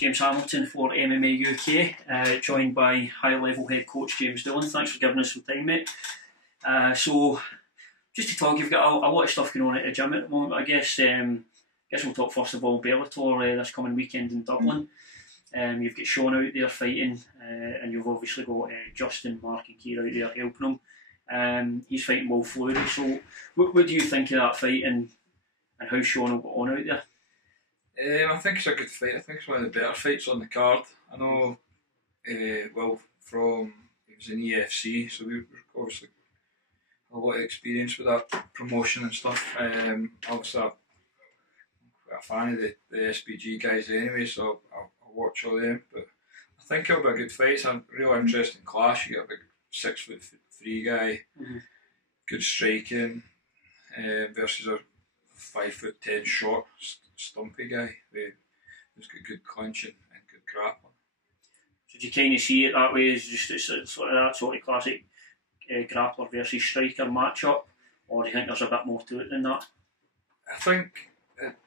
James Hamilton for MMA UK, joined by high-level head coach James Doolan. Thanks for giving us some time, mate. So, just to talk, you've got a lot of stuff going on at the gym at the moment. I guess we'll talk first of all Bellator this coming weekend in Dublin. You've got Sean out there fighting, and you've obviously got Justin, Mark and Keir out there helping him. He's fighting Will Fleury. So, what do you think of that fight and how Sean will go on out there? I think it's a good fight. I think it's one of the better fights on the card. I know Will he was in EFC, so we've obviously a lot of experience with that promotion and stuff. Obviously I'm quite a fan of the SBG guys anyway, so I'll watch all them. But I think it'll be a good fight. It's a real interesting clash. You get a big 6'3" guy, good striking, versus a 5'10" short, stumpy guy who's got good clinching and good grappling. So do you kind of see it that way as just it's sort of that sort of classic grappler versus striker matchup, or do you think there's a bit more to it than that? I think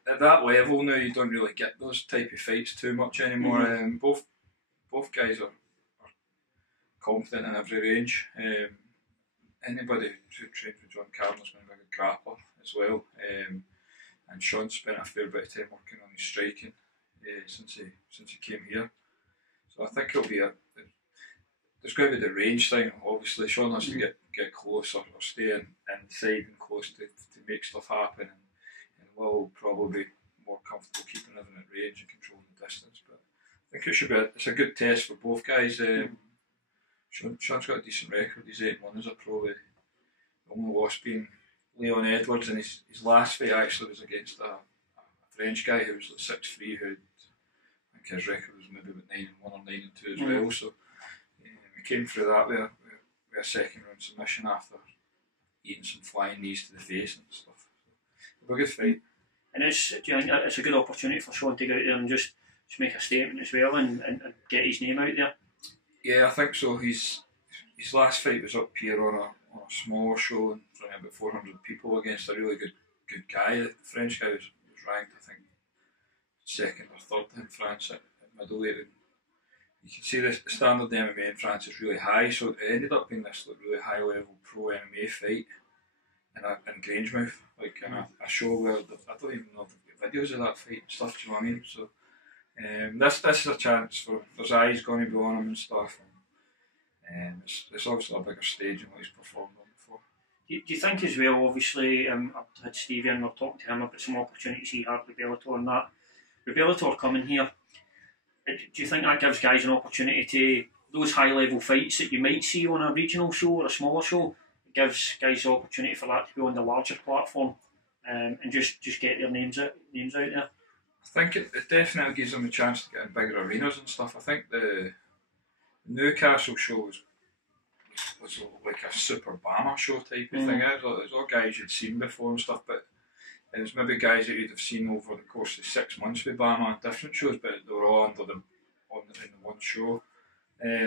at that level now you don't really get those type of fights too much anymore. Both guys are confident in every range. Anybody who trained with John Cardinal's been a good grappler as well. And Sean spent a fair bit of time working on his striking since he came here. So I think it'll be there's going to be the range thing. Obviously, Sean has to get close or stay inside and close to make stuff happen, and Will probably be more comfortable keeping everything at range and controlling the distance. But I think it's a good test for both guys. Sean's got a decent record. He's 8-1 as a pro. The only loss being Leon Edwards, and his last fight actually was against a French guy who was like 6'3", who I think his record was maybe about 9-1 or 9-2 as well. So we came through that with a second round submission after eating some flying knees to the face and stuff. So it was a good fight. And do you think it's a good opportunity for Sean to go out there and just make a statement as well and get his name out there? Yeah, I think so. His last fight was up here on a smaller show in front of about 400 people against a really good guy. The French guy was ranked, I think, second or third in France at middleweight. You can see the standard of MMA in France is really high, so it ended up being this really high level pro MMA fight in Grangemouth, like in a show where I don't even know if they've got videos of that fight and stuff. Do you know what I mean? So this is a chance for there's eyes going to be on him and stuff. And it's obviously a bigger stage than what he's performed on before. Do you think as well, obviously, I've had Stevie and we're talking to him about some opportunities he had with Bellator and that. With Bellator coming here, do you think that gives guys an opportunity to, those high level fights that you might see on a regional show or a smaller show, it gives guys the opportunity for that to be on the larger platform and just get their names out there? I think it definitely gives them a chance to get in bigger arenas and stuff. I think the Newcastle show was like a super Bama show type of thing. It was all guys you'd seen before and stuff, but it was maybe guys that you'd have seen over the course of 6 months with Bama on different shows, but they were all in the one show.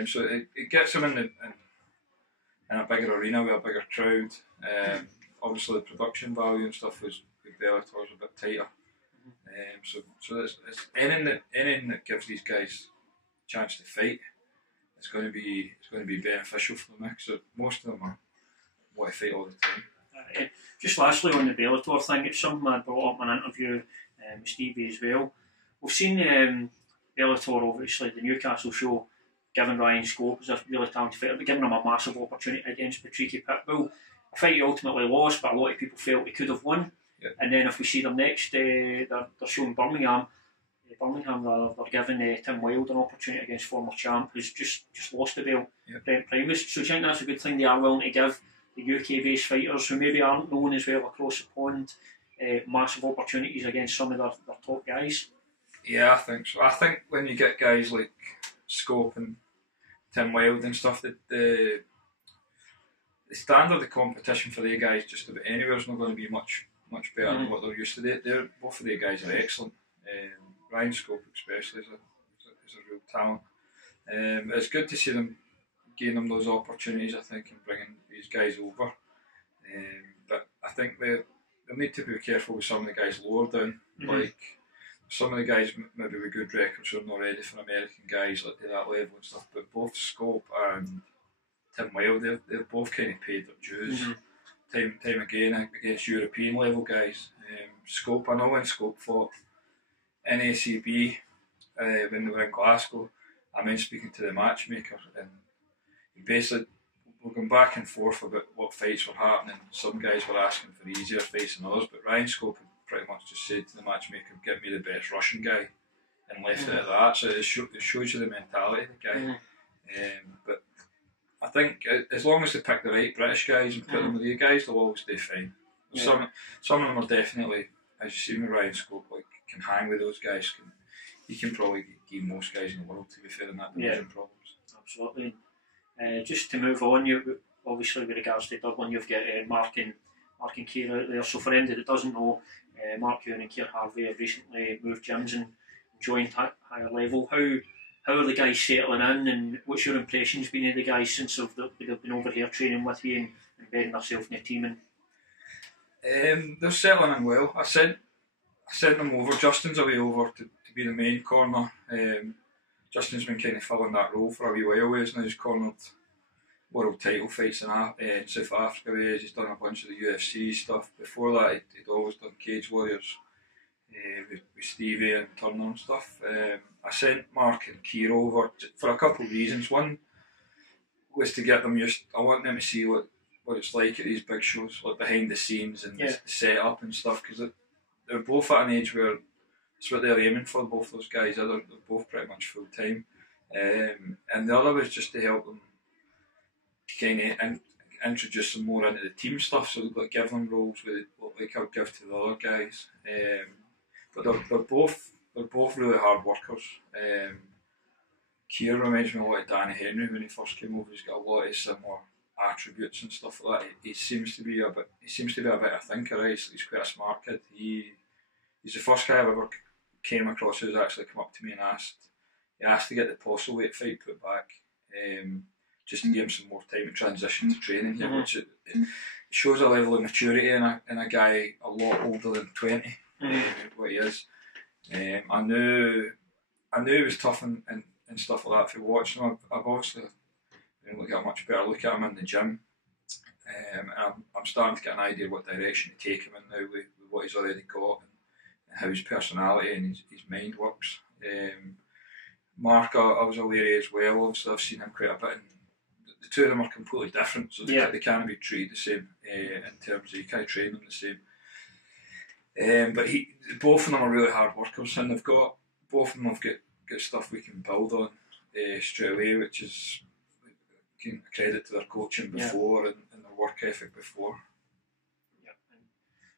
So it gets them in a bigger arena with a bigger crowd. Obviously the production value and stuff with Bellator is a bit tighter. So it's anything that gives these guys a chance to fight. It's going to be beneficial for them because most of them want to fight all the time. Just lastly on the Bellator thing, it's something I brought up in an interview with Stevie as well. We've seen Bellator, obviously the Newcastle show, giving Ryan Scope as a really talented fighter, but giving him a massive opportunity against Patricky Pitbull. A fight he ultimately lost, but a lot of people felt he could have won. Yeah. And then if we see them next, they're showing Birmingham. They're giving Tim Wilde an opportunity against former champ who's just lost the belt, Brent Primus. So do you think that's a good thing they are willing to give the UK-based fighters who maybe aren't known as well across the pond massive opportunities against some of their top guys? Yeah, I think so. I think when you get guys like Scope and Tim Wilde and stuff, that the standard of competition for the guys just about anywhere is not going to be much better than what they're used to. Both of the guys are excellent. Ryan Scope especially is a real talent. It's good to see them gain them those opportunities, I think, and bringing these guys over. But I think they'll need to be careful with some of the guys lower down, like some of the guys maybe with good records are not ready for American guys like at that level and stuff. But both Scope and Tim Wilde, they're both kind of paid their dues. Time again against European level guys. Scope, I know when Scope fought NACB when they were in Glasgow, I remember speaking to the matchmaker, and he basically we're going back and forth about what fights were happening. Some guys were asking for easier fights than others, but Ryan Scope had pretty much just said to the matchmaker, "Give me the best Russian guy," and left it at that. So it shows you the mentality of the guy. But I think as long as they pick the right British guys and put them with the guys, they'll always do fine. Some of them are definitely, as you see with Ryan Scope, like can hang with those guys. He can probably give most guys in the world, to be fair, in that division problems. Absolutely. Just to move on, you obviously with regards to Dublin, you've got Mark and Keir out there. So for anybody that doesn't know, Mark Ewan and Keir Harvey have recently moved gyms and joined higher level. How are the guys settling in, and what's your impressions been of the guys since they've been over here training with you and embedding themselves in the team? They're settling in well. I sent them over. Justin's away over to be the main corner. Justin's been kind of filling that role for a wee while. Now he's cornered world title fights in South Africa. He's done a bunch of the UFC stuff. Before that, he'd always done Cage Warriors with Stevie and Turner and stuff. I sent Mark and Keir over for a couple of reasons. One was to get them used. I want them to see what it's like at these big shows, like behind the scenes and the setup and stuff, because they're both at an age where it's what they're aiming for. Both those guys, they're both pretty much full time. And the other was just to help them kind of introduce them more into the team stuff, so like give them roles with like I'll give to the other guys. But they're both really hard workers. Keir reminds me a lot of Danny Henry when he first came over. He's got a lot of similar attributes and stuff like that. He seems to be a bit of a thinker. He's quite a smart kid. He's the first guy I've ever came across who's actually come up to me and asked to get the Postlethwaite fight put back, just to give him some more time to transition to training here, which it shows a level of maturity in a guy a lot older than 20, what he is. I knew he was tough and stuff like that for watching him. I've obviously got a much better look at him in the gym, and I'm starting to get an idea what direction to take him in now with what he's already got and how his personality and his mind works. Mark, I was aware as well. Obviously, I've seen him quite a bit, and the two of them are completely different, so they can't be treated the same in terms of you can't train them the same. But both of them are really hard workers, and both of them have got stuff we can build on straight away, which is credit to their coaching before and their work ethic before.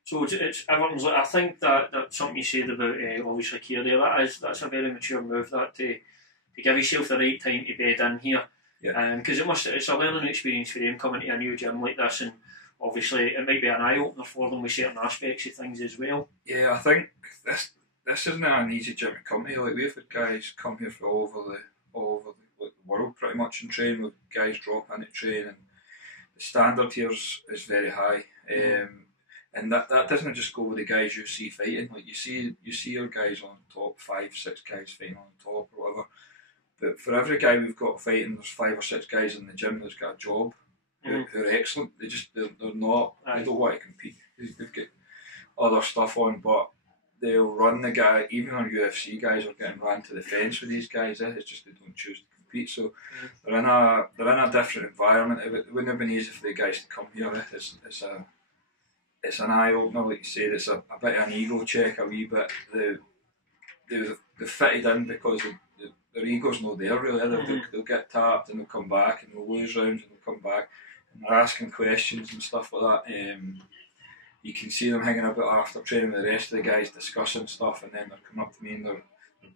So it's everyone's. I think that something you said about obviously Keir there. That's a very mature move. That to give yourself the right time to bed in here, because it's a learning experience for them coming to a new gym like this, and obviously it might be an eye opener for them with certain aspects of things as well. Yeah, I think this isn't an easy gym to come to. Like we've had guys come here from all over the world pretty much and train. With guys drop in to train, and the standard here is very high. And that doesn't just go with the guys you see fighting. Like you see your guys on top, 5-6 guys fighting on top or whatever. But for every guy we've got fighting, there's 5 or 6 guys in the gym that's got a job who are excellent. They're not. They don't want to compete. They've got other stuff on, but they'll run the guy. Even our UFC guys are getting ran to the fence with these guys. It's just they don't choose to compete. So they're in a different environment. It wouldn't have been easy for the guys to come here. It's an eye opener, like you said. It's a bit of an ego check, a wee bit. They've fitted in because their ego's not there really. They'll get tapped and they'll come back, and they'll lose rounds and they'll come back, and they're asking questions and stuff like that. You can see them hanging about after training with the rest of the guys, discussing stuff, and then they're coming up to me and they're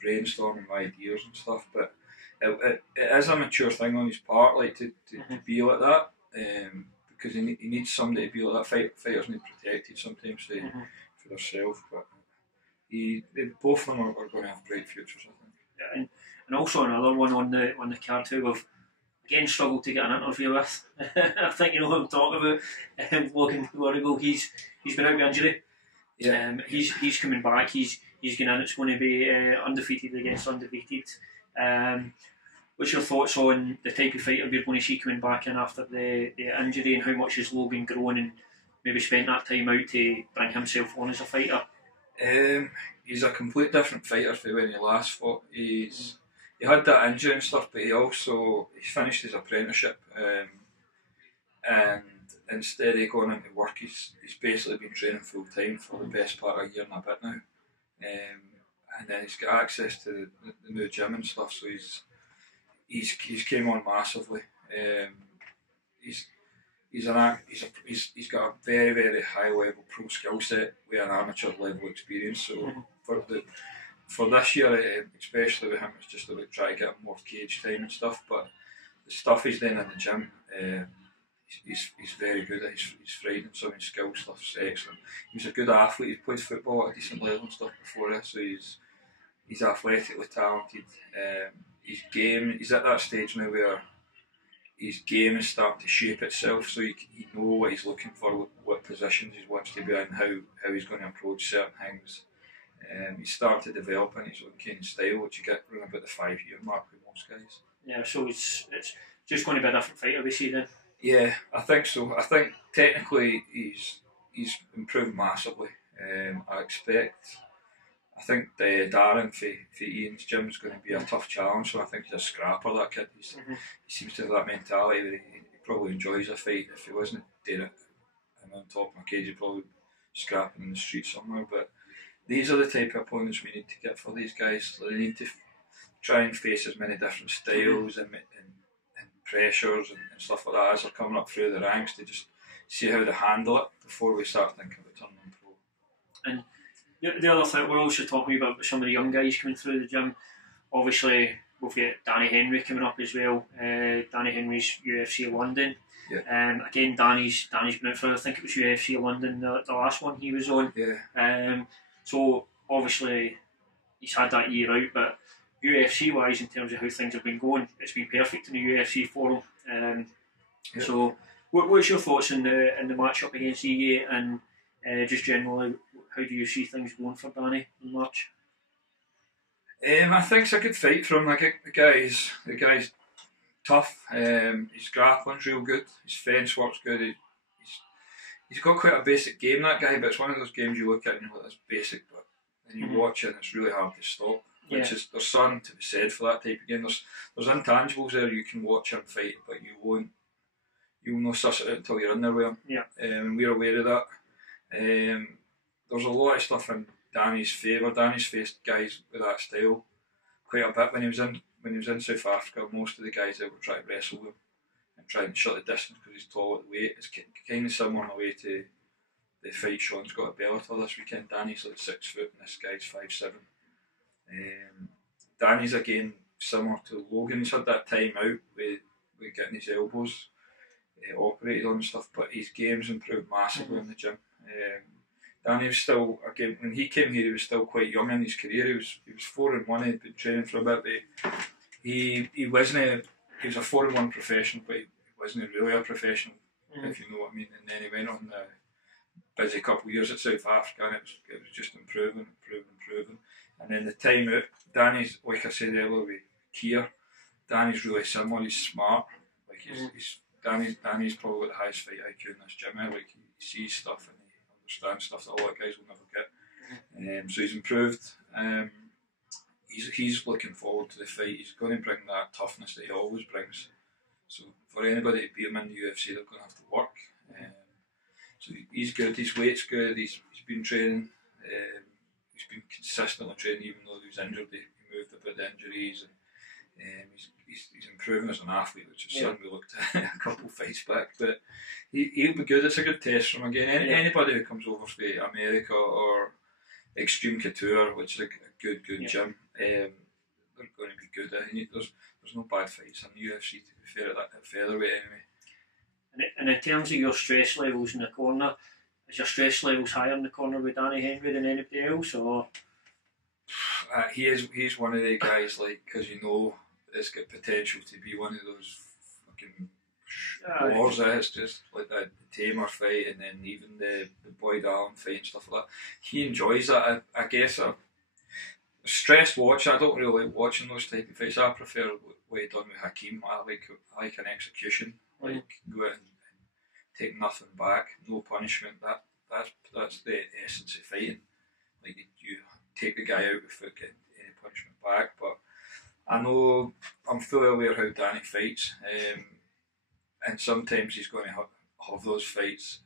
brainstorming ideas and stuff. But it is a mature thing on his part, like to be like that. Because he needs somebody to be like that. Fighters need protected sometimes for themselves, but both of them are going to have great futures, I think. Yeah, and also another one on the card who we've again struggled to get an interview with. I think you know who I'm talking about. Logan Warrigal. He's been out with injury. Yeah. He's coming back. He's going in. It's going to be undefeated against undefeated. What's your thoughts on the type of fighter we're going to see coming back in after the injury, and how much has Logan grown and maybe spent that time out to bring himself on as a fighter? He's a complete different fighter from when he last fought. He had that injury and stuff, but he's finished his apprenticeship, and instead of going into work, he's basically been training full time for the best part of a year and a bit now. And then he's got access to the new gym and stuff, so he's came on massively. He's got a very, very high level pro skill set with an amateur level experience. So for this year, especially with him, it's just about trying to get him more cage time and stuff. But the stuff he's doing in the gym, he's very good at. He's frightening. Some of his skill stuff's excellent. He's a good athlete. He's played football at a decent level and stuff before this, so he's athletically talented. His game, he's at that stage now where his game is starting to shape itself, so he knows what he's looking for, what positions he wants to be in, how he's going to approach certain things. He's starting to develop in his own kind of style, which you get around about the 5-year mark with most guys. Yeah, so it's just going to be a different fighter we see then. Yeah, I think so. I think technically he's improved massively. I think Darren for Ian's gym is going to be a tough challenge, so I think he's a scrapper, that kid. He seems to have that mentality where he probably enjoys a fight. If he wasn't doing it on top of my cage, he'd probably be scrapping in the street somewhere. But these are the type of opponents we need to get for these guys. So they need to try and face as many different styles and pressures and stuff like that as they're coming up through the ranks, to just see how they handle it before we start thinking about turning them pro. And the other thing, we're also talking about some of the young guys coming through the gym. Obviously, we've got Danny Henry coming up as well. Danny Henry's UFC London. Yeah. Again, Danny's been out for, I think it was UFC London, the last one he was on. Yeah. So obviously he's had that year out, but UFC wise, in terms of how things have been going, it's been perfect in the UFC for him. Yeah. So what's your thoughts in the matchup against Ige, and just generally, how do you see things going for Danny in March? I think it's a good fight for him. Like the guy's tough. His grappling's real good. His fence work's good. He's got quite a basic game, that guy. But it's one of those games you look at and you're like, that's basic, but then you watch it and it's really hard to stop. Which is, there's something to be said for that type of game. There's intangibles there. You can watch him fight, but you'll not suss it out until you're in there with him. Yeah. We're aware of that. There's a lot of stuff in Danny's favour. Danny's faced guys with that style quite a bit when he was in South Africa. Most of the guys that were trying to wrestle him and trying to shut the distance because he's tall at the weight. It's kind of similar in a way to the fight Sean's got at Bellator this weekend. Danny's like 6 foot and this guy's 5'7". Danny's again similar to Logan. He's had that time out with getting his elbows operated on and stuff, but his game's improved massively in the gym. Danny was still, again, when he came here, he was still quite young in his career. He was 4-1. He'd been training for a bit. He was a 4-1 professional, but he wasn't really a professional, if you know what I mean. And then he went on the busy couple of years at South Africa, and it was just improving. And then the time out, Danny's, like I said earlier with Kier, Danny's really similar. He's smart. Like Danny's probably got the highest fight IQ in this gym. Like he sees stuff and he understands stuff that a lot of guys will never get. So he's improved. He's looking forward to the fight. He's going to bring that toughness that he always brings. So for anybody to beat him in the UFC, they're going to have to work. So he's good. His weight's good. He's been training. He's been consistently training, even though he was injured. He moved a bit the injuries, and he's improving as an athlete, which is something we looked at a couple of fights back. But he'll be good. It's a good test for him again. Anybody who comes over from America or Extreme Couture, which is a good gym, they're going to be good. There's no bad fights in the UFC, to be fair, at featherweight anyway. And in terms of your stress levels in the corner, is your stress levels higher in the corner with Danny Henry than anybody else, or? He's one of the guys, like, because it's got potential to be one of those fucking wars. It's just like the Tamer fight, and then even the Boyd Allen fight and stuff like that. He enjoys that. I guess a stress watch. I don't really like watching those type of fights. I prefer what he done with Hakeem. I like an execution. Like go out and take nothing back, no punishment. That's the essence of fighting. Like you take the guy out without getting any punishment back. But I know I'm fully aware how Danny fights, and sometimes he's going to have those fights.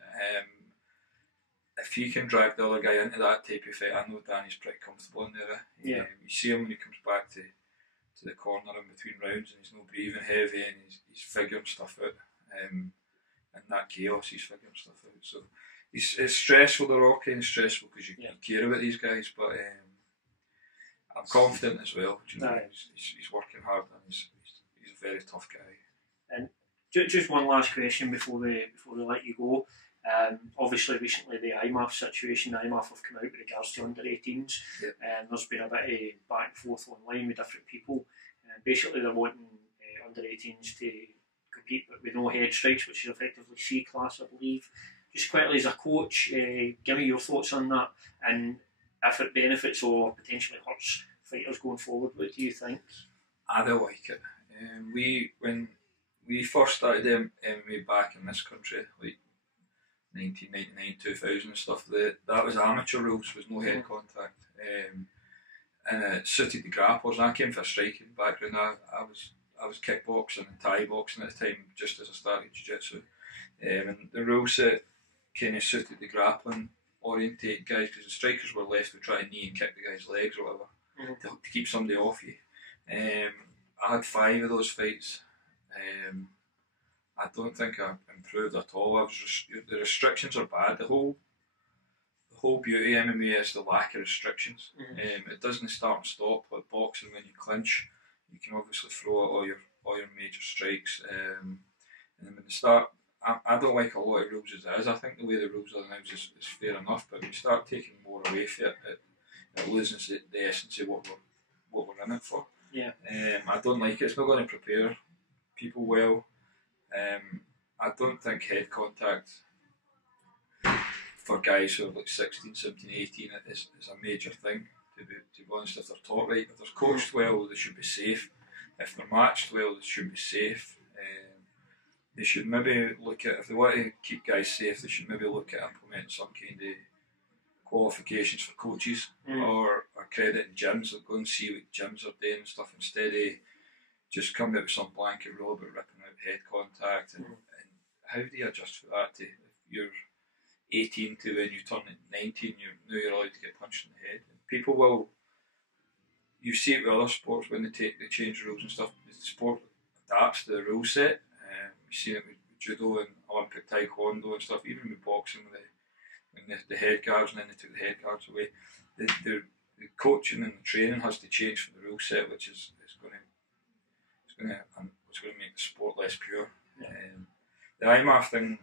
If he can drag the other guy into that type of fight, I know Danny's pretty comfortable in there. Yeah. You see him when he comes back to the corner in between rounds, and he's not breathing heavy, and he's figuring stuff out. In that chaos, he's figuring stuff out. So it's stressful, the Rocky, and stressful because you care about these guys, but I'm confident as well. You know, he's working hard, and he's a very tough guy. And just one last question before we let you go. Obviously, recently the IMAF situation, IMAF have come out with regards to under-18s. Yep. There's been a bit of back and forth online with different people. Basically, they're wanting under-18s to compete with no head strikes, which is effectively C class, I believe. Just quickly, as a coach, give me your thoughts on that, and if it benefits or potentially hurts fighters going forward. What do you think? I don't like it. When we first started MMA back in this country, like 1999, 2000 and stuff, that was amateur rules, was no head contact, and it suited the grapplers. I came from a striking background. I was kickboxing and Thai boxing at the time, just as I started jiu-jitsu, and the rule set kind of suited the grappling orientated guys, because the strikers were left to try and knee and kick the guy's legs or whatever to keep somebody off you. I had 5 of those fights. I don't think I improved at all. The restrictions are bad. The whole beauty of MMA is the lack of restrictions. It doesn't start and stop like boxing. When you clinch, you can obviously throw out all your major strikes. And then when they start, I don't like a lot of rules as it is. I think the way the rules are now is fair enough. But when you start taking more away from it loses the essence of what we're in it for. Yeah. I don't like it. It's not going to prepare people well. I don't think head contact for guys who are like 16, 17, 18 is a major thing, to be honest. If they're taught right, if they're coached well, they should be safe. If they're matched well, they should be safe. They should maybe look at, if they want to keep guys safe, they should maybe look at implementing some kind of qualifications for coaches or accrediting gyms, or go and see what gyms are doing and stuff, instead of just coming out with some blanket rule about ripping out head contact. And how do you adjust for that? If you're 18 to when you turn 19, you're allowed to get punched in the head. And people will, you see it with other sports when they change rules and stuff. The sport adapts to the rule set. You've seen it with judo and Olympic taekwondo and stuff. Even with boxing, when the head guards, and then they took the head guards away. The coaching and the training has to change for the rule set, which is going to make the sport less pure. The IMAF thing,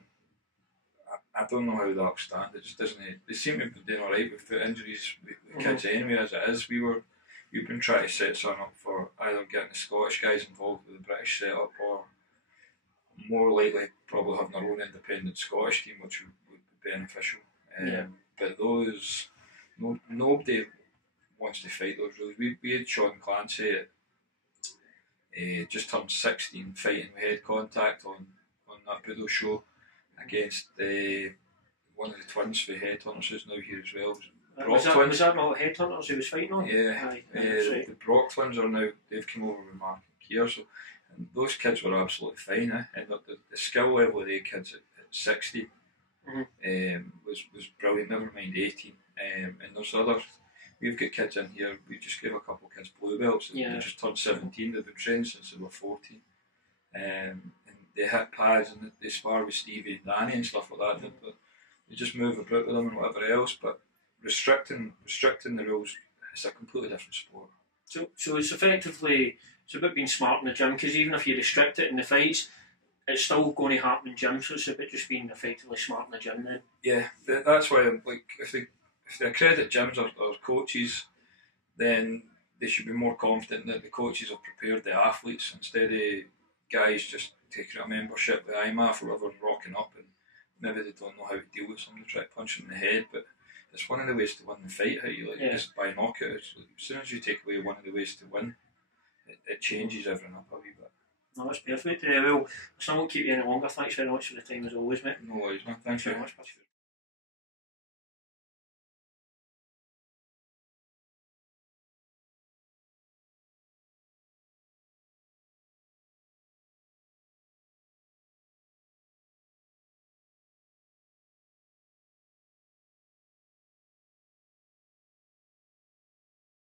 I don't know how that'll stand. It just doesn't. They seem to be doing alright with foot injuries with kids anyway, as it is. We've been trying to set something up for either getting the Scottish guys involved with the British setup, or more likely probably having our own independent Scottish team, which would be beneficial. But those, nobody wants to fight those rules. We had Sean Clancy just turned 16, fighting with head contact on that Budo show against one of the twins for Headhunters, who's now here as well. Was that not Headhunters he was fighting on? Yeah, right. The Brock twins are now, they've come over with Mark and Keir, and those kids were absolutely fine. And the skill level of the kids at 16 was brilliant, never mind 18. And there's others. We've got kids in here, we just gave a couple of kids blue belts, and they just turned 17, they've been trained since they were 14. And they hit pads and they spar with Stevie and Danny and stuff like that, but they just move about with them and whatever else. But restricting the rules, it's a completely different sport. So it's effectively, it's about being smart in the gym, because even if you restrict it in the fights, it's still going to happen in gym, so it's about just being effectively smart in the gym then. Yeah, that's why, like, if they accredit gyms or coaches, then they should be more confident that the coaches have prepared the athletes, instead of guys just taking out a membership with IMAF or whatever and rocking up, and maybe they don't know how to deal with somebody trying to punch them in the head, but it's one of the ways to win the fight. How you just by knockout. As soon as you take away one of the ways to win, it changes everything up a wee bit. No, that's perfect. Well, I won't keep you any longer. Thanks very much for the time as always, mate. No worries, man. Thanks very much.